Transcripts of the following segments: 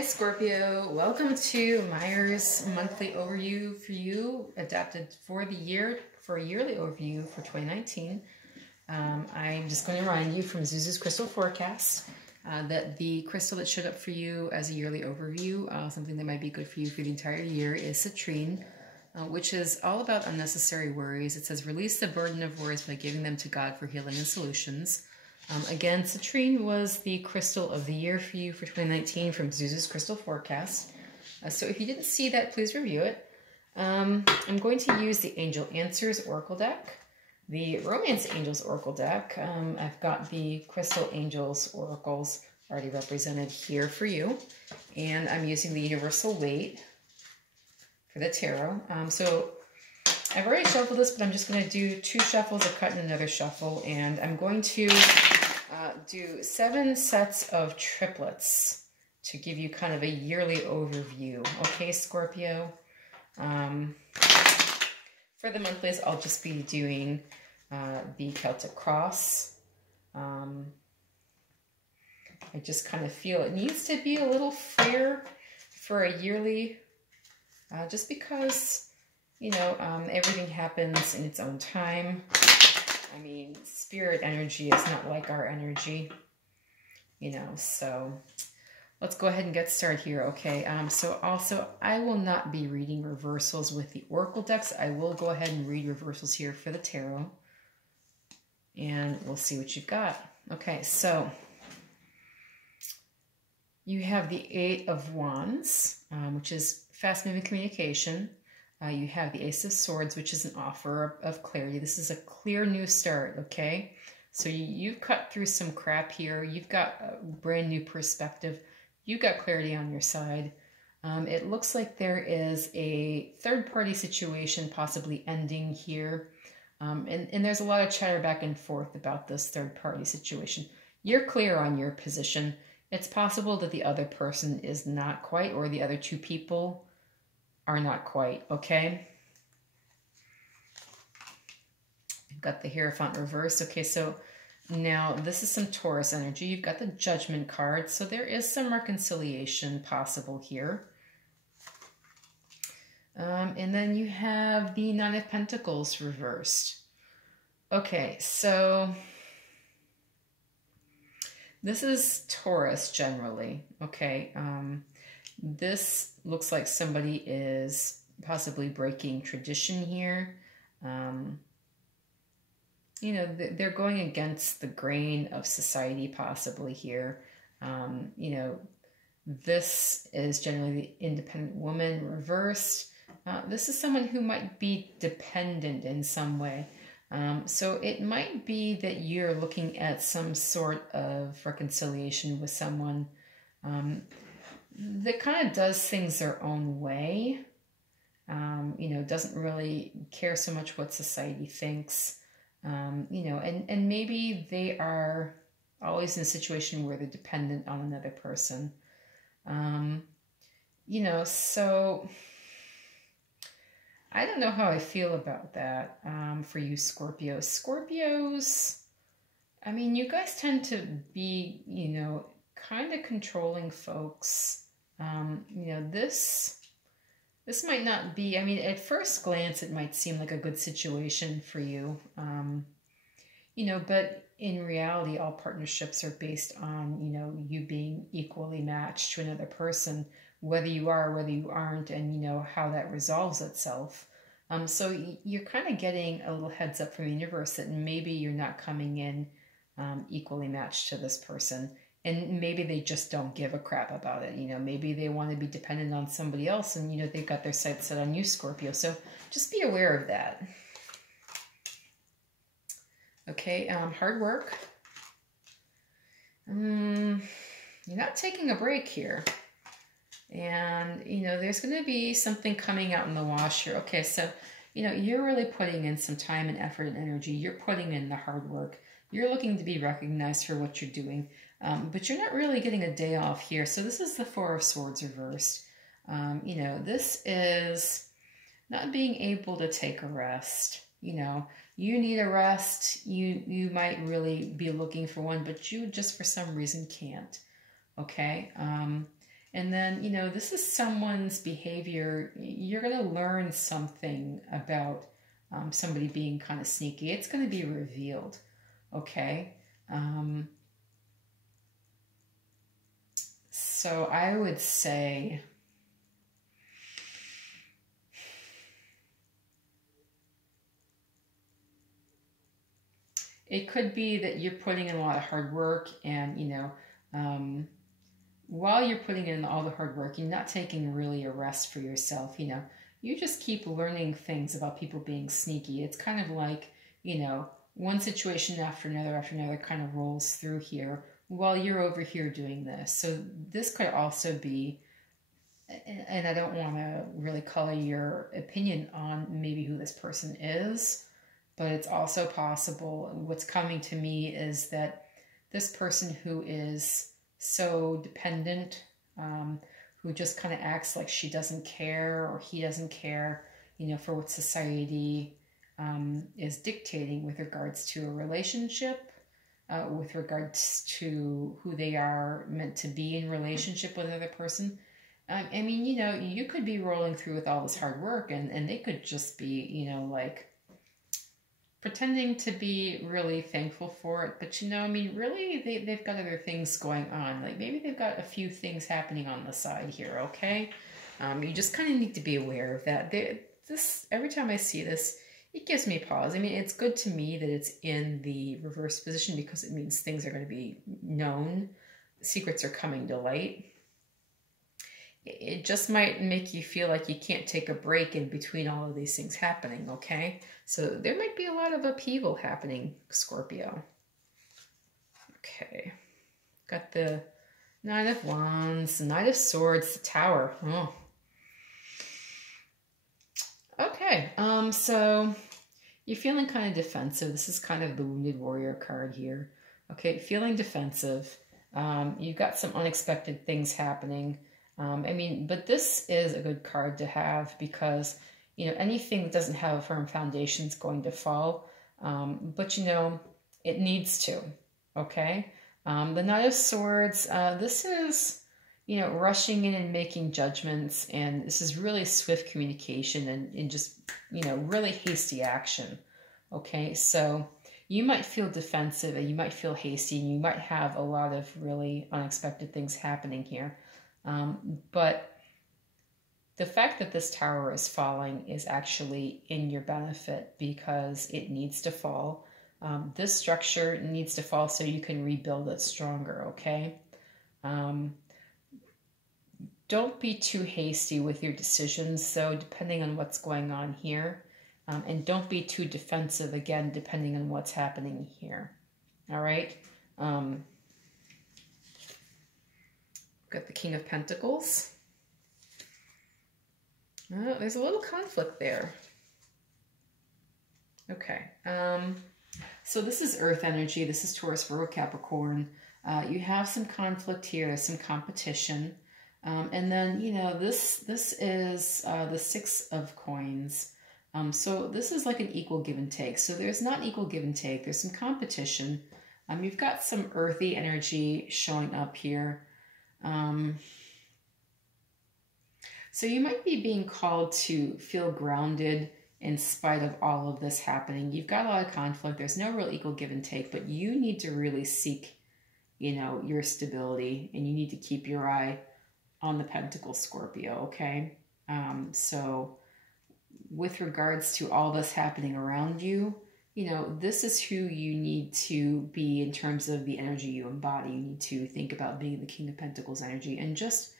Hi Scorpio, welcome to Meyer's monthly overview for you, adapted for the year, for a yearly overview for 2019. I'm just going to remind you from Zuzu's crystal forecast that the crystal that showed up for you as a yearly overview, something that might be good for you for the entire year, is citrine, which is all about unnecessary worries. It says, release the burden of worries by giving them to God for healing and solutions. Again, citrine was the crystal of the year for you for 2019 from Zuzu's crystal forecast. So if you didn't see that, please review it. I'm going to use the Angel Answers Oracle deck, the Romance Angels Oracle deck. I've got the Crystal Angels Oracles already represented here for you. And I'm using the Universal Weight for the tarot. So I've already shuffled this, but I'm just going to do 2 shuffles, a cut and another shuffle. And I'm going to do 7 sets of triplets to give you kind of a yearly overview. Okay, Scorpio? For the monthlies, I'll just be doing the Celtic Cross. I just kind of feel it needs to be a little freer for a yearly, just because, you know, everything happens in its own time. I mean, spirit energy is not like our energy, you know, so let's go ahead and get started here, okay? So also, I will not be reading reversals with the Oracle decks. I will go ahead and read reversals here for the tarot, and we'll see what you've got. Okay, so you have the 8 of Wands, which is fast-moving communication. You have the Ace of Swords, which is an offer of clarity. This is a clear new start, okay? So you've cut through some crap here. You've got a brand new perspective. You've got clarity on your side. It looks like there is a third-party situation possibly ending here. And there's a lot of chatter back and forth about this third-party situation. You're clear on your position. It's possible that the other person is not quite, or the other 2 people are not quite, okay? You've got the Hierophant reverse. Okay, so now this is some Taurus energy. You've got the Judgment card, so there is some reconciliation possible here. And then you have the 9 of Pentacles reversed. Okay, so this is Taurus generally, okay? This looks like somebody is possibly breaking tradition here. You know, they're going against the grain of society possibly here. You know, this is generally the independent woman reversed. This is someone who might be dependent in some way. So it might be that you're looking at some sort of reconciliation with someone that kind of does things their own way, you know, doesn't really care so much what society thinks, you know, and maybe they are always in a situation where they're dependent on another person, you know, so I don't know how I feel about that for you, Scorpio. Scorpios, I mean, you guys tend to be, you know, kind of controlling folks. You know, this might not be, I mean, at first glance, it might seem like a good situation for you, you know, but in reality, all partnerships are based on, you know, you being equally matched to another person, whether you are or whether you aren't, and, you know, how that resolves itself. So you're kind of getting a little heads up from the universe that maybe you're not coming in equally matched to this person. And maybe they just don't give a crap about it. You know, maybe they want to be dependent on somebody else, and, you know, they've got their sights set on you, Scorpio. So just be aware of that. Okay, hard work. You're not taking a break here. And, you know, there's going to be something coming out in the wash here. Okay, so, you know, you're really putting in some time and effort and energy. You're putting in the hard work. You're looking to be recognized for what you're doing. But you're not really getting a day off here. So this is the 4 of Swords reversed. You know, this is not being able to take a rest. You know, you need a rest. You might really be looking for one, but you just for some reason can't. Okay? And then, you know, this is someone's behavior. You're going to learn something about somebody being kind of sneaky. It's going to be revealed, okay? So I would say it could be that you're putting in a lot of hard work, and, you know, while you're putting in all the hard work, you're not taking really a rest for yourself. You know, you just keep learning things about people being sneaky. It's kind of like, you know, one situation after another kind of rolls through here while you're over here doing this. So this could also be, and I don't want to really color your opinion on maybe who this person is, but it's also possible. What's coming to me is that this person who is so dependent, who just kind of acts like she doesn't care or he doesn't care, you know, for what society is dictating with regards to a relationship, with regards to who they are meant to be in relationship with another person. I mean, you know, you could be rolling through with all this hard work, and they could just be, you know, like pretending to be really thankful for it. But, you know, I mean, really, they've got other things going on. Like, maybe they've got a few things happening on the side here, okay? You just kind of need to be aware of that. Every time I see this, it gives me pause. I mean, it's good to me that it's in the reverse position because it means things are going to be known. Secrets are coming to light. It just might make you feel like you can't take a break in between all of these things happening, okay? So there might be a lot of upheaval happening, Scorpio. Okay. Got the Knight of Wands, the Knight of Swords, the Tower. Oh. Okay, so you're feeling kind of defensive. This is kind of the Wounded Warrior card here. Okay, feeling defensive. You've got some unexpected things happening. I mean, but this is a good card to have because, you know, anything that doesn't have a firm foundation is going to fall. But, you know, it needs to, okay? The Knight of Swords, this is, you know, rushing in and making judgments, and this is really swift communication and just, you know, really hasty action, okay? So you might feel defensive and you might feel hasty and you might have a lot of really unexpected things happening here. But the fact that this tower is falling is actually in your benefit because it needs to fall. This structure needs to fall so you can rebuild it stronger, okay? Don't be too hasty with your decisions, so depending on what's going on here. And don't be too defensive, again, depending on what's happening here. All right? Got the King of Pentacles. Oh, there's a little conflict there. Okay. So this is Earth energy. This is Taurus, Virgo, Capricorn. You have some conflict here, some competition. And then, you know, this is the Six of Coins. So this is like an equal give and take. So there's not equal give and take. There's some competition. You've got some earthy energy showing up here. So you might be being called to feel grounded in spite of all of this happening. You've got a lot of conflict. There's no real equal give and take, but you need to really seek, you know, your stability, and you need to keep your eye on the Pentacle, Scorpio, okay? So with regards to all this happening around you, you know, this is who you need to be in terms of the energy you embody. You need to think about being the King of Pentacles energy and just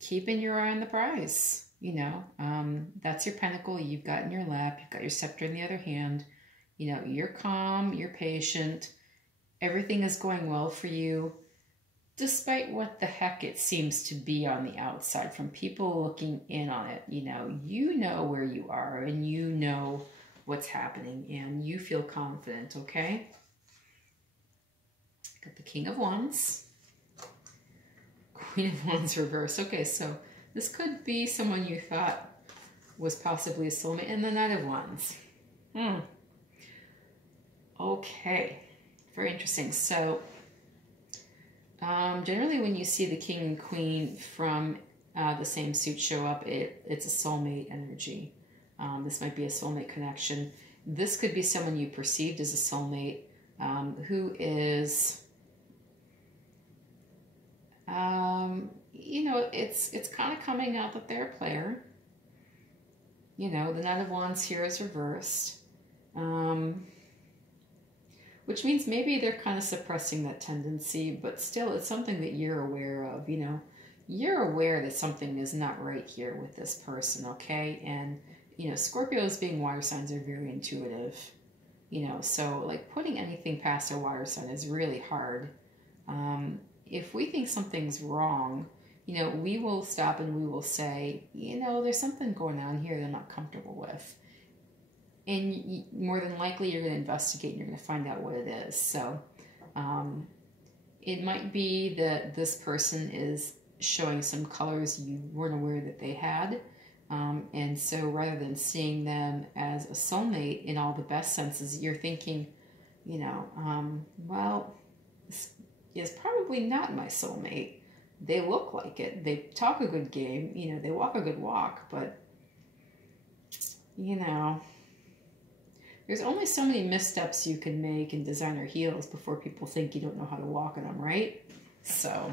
keeping your eye on the prize. You know, that's your pentacle you've got in your lap. You've got your scepter in the other hand. You know, you're calm, you're patient. Everything is going well for you, despite what the heck it seems to be on the outside from people looking in on it. You know where you are, and you know what's happening, and you feel confident, okay? Got the King of Wands. Queen of Wands reverse. Okay, so this could be someone you thought was possibly a soulmate, and the Knight of Wands. Okay, very interesting. So Generally, when you see the king and queen from the same suit show up, it's a soulmate energy. This might be a soulmate connection. This could be someone you perceived as a soulmate who is, you know, it's kind of coming out that they're a player. You know, the Knight of Wands here is reversed. Which means maybe they're kind of suppressing that tendency, but still it's something that you're aware of, you know. You're aware that something is not right here with this person, okay? And, you know, Scorpios being water signs are very intuitive, you know, so like putting anything past a water sign is really hard. If we think something's wrong, you know, we will stop and we will say, you know, there's something going on here that I'm not comfortable with. And more than likely, you're going to investigate and you're going to find out what it is. So it might be that this person is showing some colors you weren't aware that they had. And so rather than seeing them as a soulmate in all the best senses, you're thinking, you know, well, this is probably not my soulmate. They look like it. They talk a good game. You know, they walk a good walk. But, you know, there's only so many missteps you can make in designer heels before people think you don't know how to walk in them, right? So,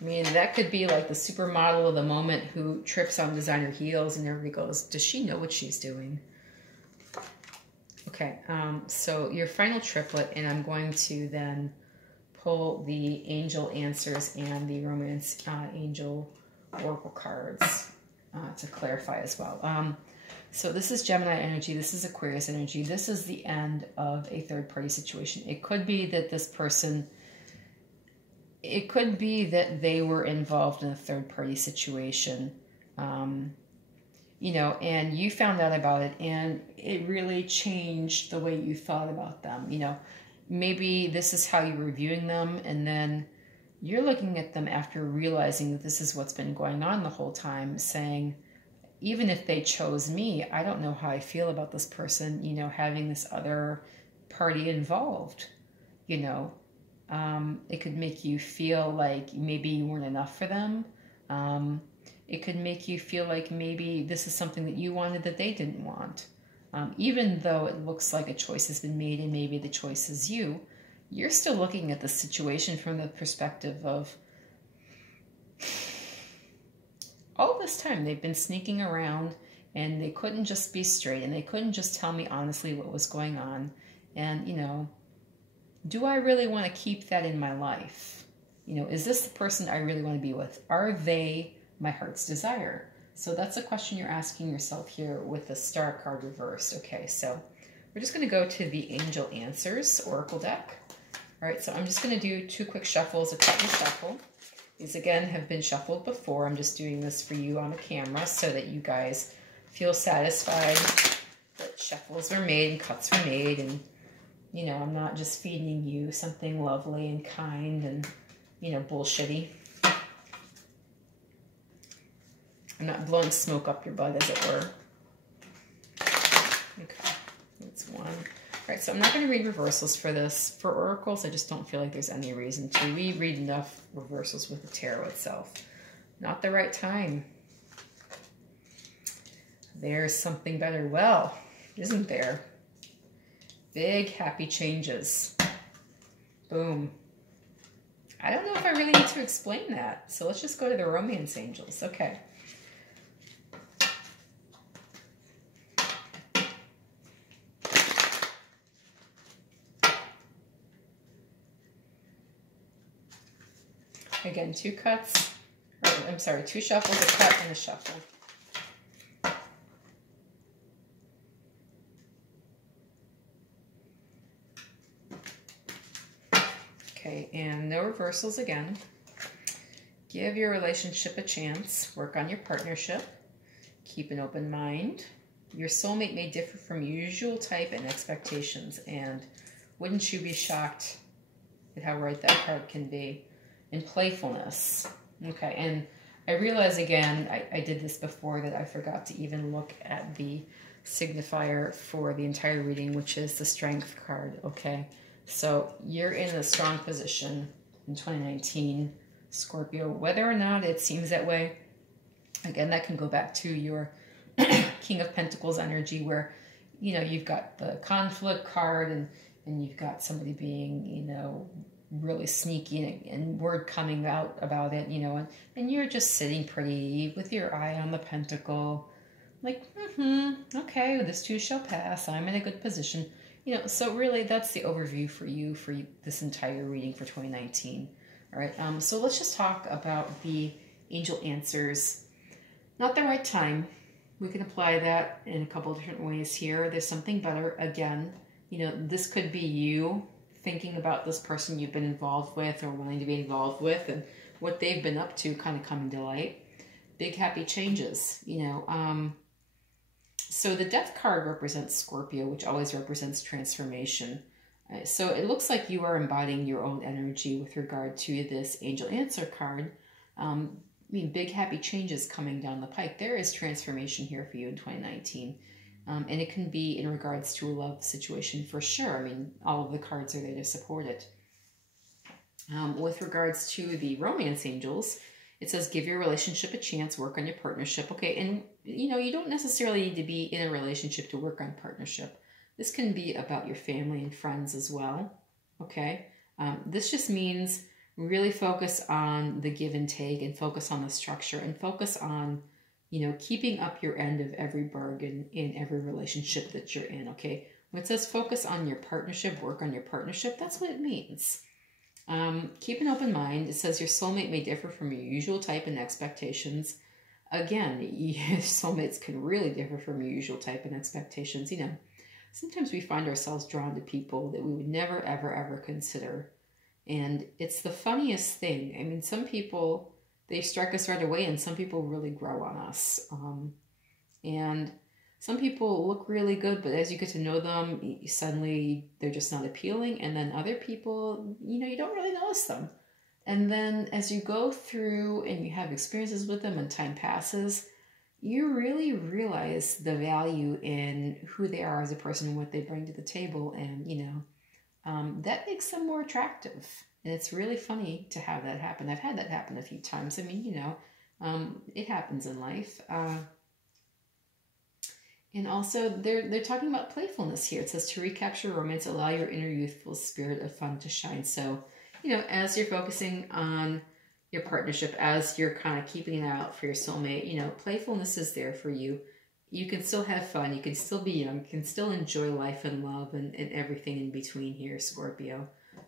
I mean, that could be like the supermodel of the moment who trips on designer heels and everybody goes, does she know what she's doing? Okay, so your final triplet, and I'm going to then pull the angel answers and the romance angel oracle cards to clarify as well. So this is Gemini energy, this is Aquarius energy, this is the end of a third-party situation. It could be that this person, it could be that they were involved in a third-party situation, you know, and you found out about it and it really changed the way you thought about them. You know, maybe this is how you were viewing them, and then you're looking at them after realizing that this is what's been going on the whole time, saying, even if they chose me, I don't know how I feel about this person, you know, having this other party involved, you know. It could make you feel like maybe you weren't enough for them. It could make you feel like maybe this is something that you wanted that they didn't want. Even though it looks like a choice has been made and maybe the choice is you, you're still looking at the situation from the perspective of all this time they've been sneaking around and they couldn't just be straight and they couldn't just tell me honestly what was going on. And, you know, do I really want to keep that in my life? You know, is this the person I really want to be with? Are they my heart's desire? So that's a question you're asking yourself here with the Star card reversed. Okay, so we're just going to go to the Angel Answers Oracle deck. All right, so I'm just going to do 2 quick shuffles, a cut and shuffle. These, again, have been shuffled before. I'm just doing this for you on the camera so that you guys feel satisfied that shuffles were made and cuts were made, and, you know, I'm not just feeding you something lovely and kind and, you know, bullshitty. I'm not blowing smoke up your butt, as it were. Okay, that's one. All right, so I'm not going to read reversals for this. For oracles, I just don't feel like there's any reason to. We read enough reversals with the tarot itself. Not the right time. There's something better. Well, isn't there? Big happy changes. Boom. I don't know if I really need to explain that. So let's just go to the romance angels. Okay. Again, 2 cuts, or, I'm sorry, 2 shuffles, a cut and a shuffle. Okay, and no reversals again. Give your relationship a chance. Work on your partnership. Keep an open mind. Your soulmate may differ from usual type and expectations, and wouldn't you be shocked at how right that card can be? And playfulness. Okay, and I realize again, I did this before, that I forgot to even look at the signifier for the entire reading, which is the Strength card, okay? So you're in a strong position in 2019, Scorpio, whether or not it seems that way. Again, that can go back to your King of Pentacles energy where, you know, you've got the conflict card and you've got somebody being, you know, really sneaky and word coming out about it, you know, and you're just sitting pretty with your eye on the pentacle, like, okay, this too shall pass. I'm in a good position. You know, so really that's the overview for you for this entire reading for 2019. All right, so let's just talk about the angel answers. Not the right time. We can apply that in a couple of different ways here. There's something better. Again, you know, this could be you thinking about this person you've been involved with or wanting to be involved with and what they've been up to kind of coming to light. Big happy changes, you know. So the Death card represents Scorpio, which always represents transformation. So it looks like you are embodying your own energy with regard to this Angel Answer card. I mean, big happy changes coming down the pike. There is transformation here for you in 2019. And it can be in regards to a love situation for sure. I mean, all of the cards are there to support it. With regards to the romance angels, it says, give your relationship a chance, work on your partnership. Okay, and you know, you don't necessarily need to be in a relationship to work on partnership. This can be about your family and friends as well. Okay, this just means really focus on the give and take and focus on the structure and focus on, you know, keeping up your end of every bargain in every relationship that you're in. Okay, when it says focus on your partnership, work on your partnership, that's what it means. Keep an open mind. It says your soulmate may differ from your usual type and expectations. Again, soulmates can really differ from your usual type and expectations. You know, sometimes we find ourselves drawn to people that we would never, ever, ever consider. And it's the funniest thing. I mean, some people, they strike us right away, and some people really grow on us. And some people look really good, but as you get to know them, suddenly they're just not appealing. And then other people, you know, you don't really notice them. And then as you go through and you have experiences with them and time passes, you really realize the value in who they are as a person and what they bring to the table. And, you know, that makes them more attractive. And it's really funny to have that happen. I've had that happen a few times. I mean, you know, it happens in life. And also, they're talking about playfulness here. It says to recapture romance, allow your inner youthful spirit of fun to shine. So, you know, as you're focusing on your partnership, as you're kind of keeping it out for your soulmate, you know, playfulness is there for you. You can still have fun. You can still be young. You can still enjoy life and love and everything in between here, Scorpio.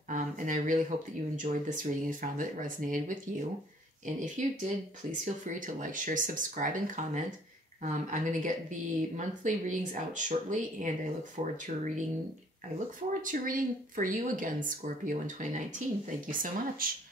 And I really hope that you enjoyed this reading and found that it resonated with you. And if you did, please feel free to like, share, subscribe, and comment. I'm going to get the monthly readings out shortly, and I look forward to reading for you again, Scorpio, in 2019. Thank you so much.